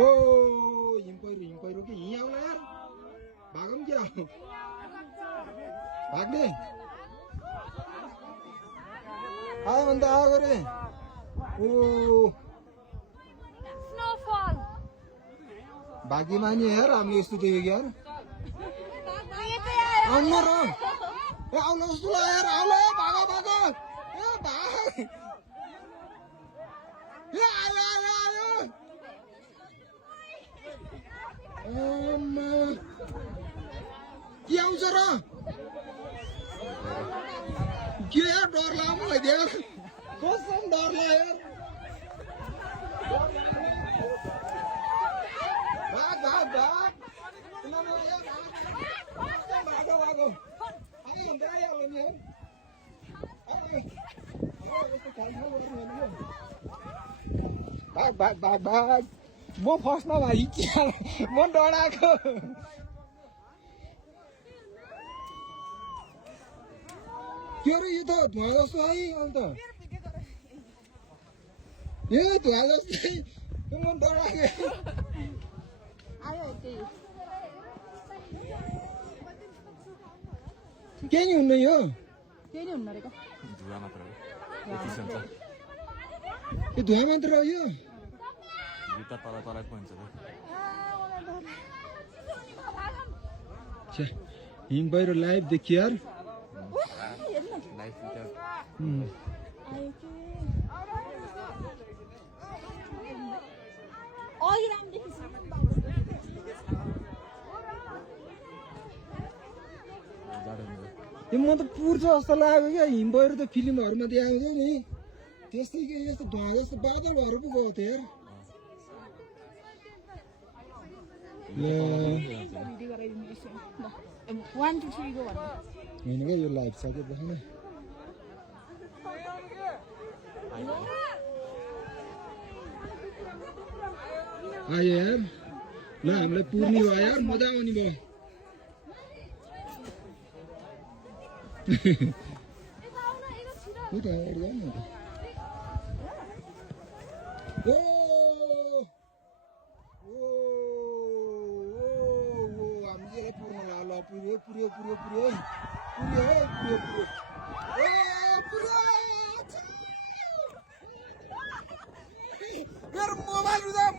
ओ हिम पहिरो कि हिँ आउला यार भागौँ क्या भाग्ने आयो भने त आएको रे ओ भाग्यमानी यार हामीले यस्तो देखेको यार आउनु र ए आउनु जस्तो लाग्यो यार आउला भागो भागो ए भाग ए आयो आयो आयो के आउँछ र के यार डर लाग्यो मलाई यार कसम डर लाग्यो भाग भाग भाग भागो भागो आयो भने आइहाल्यो नि भाग भाग भाग भाग म फर्स्टमा भाइ म डराएको के अरे यो त धुवा जस्तो है अन्त ए धुवा जस्तै म डराएको केही नि हुन्न यो केही नि हुन्न रे धुवा मात्र हो यो धुवा मात्र हो यो जुत्ता तल तलै पन्छ हिम पहिरो लाइभ देखियो यार लाइफ यो म त पुर्छ जस्तो लाग्यो क्या हिम पहिरो त फिल्महरूमा देखाउँथ्यो नि त्यस्तै के यस्तो धुवा जस्तो बादलहरू पो गएको थियो यार होइन क्या यो लाइभ सकेपछि नै आयो यार ल हामीलाई पुर्ने भयो यार मजा आउने भयो हामीले पुर्न ल पुर्यो पुर्यो पुर्यो पुर्यो पुर्यो पुर्यो पुर्यो मेरो मोबाइल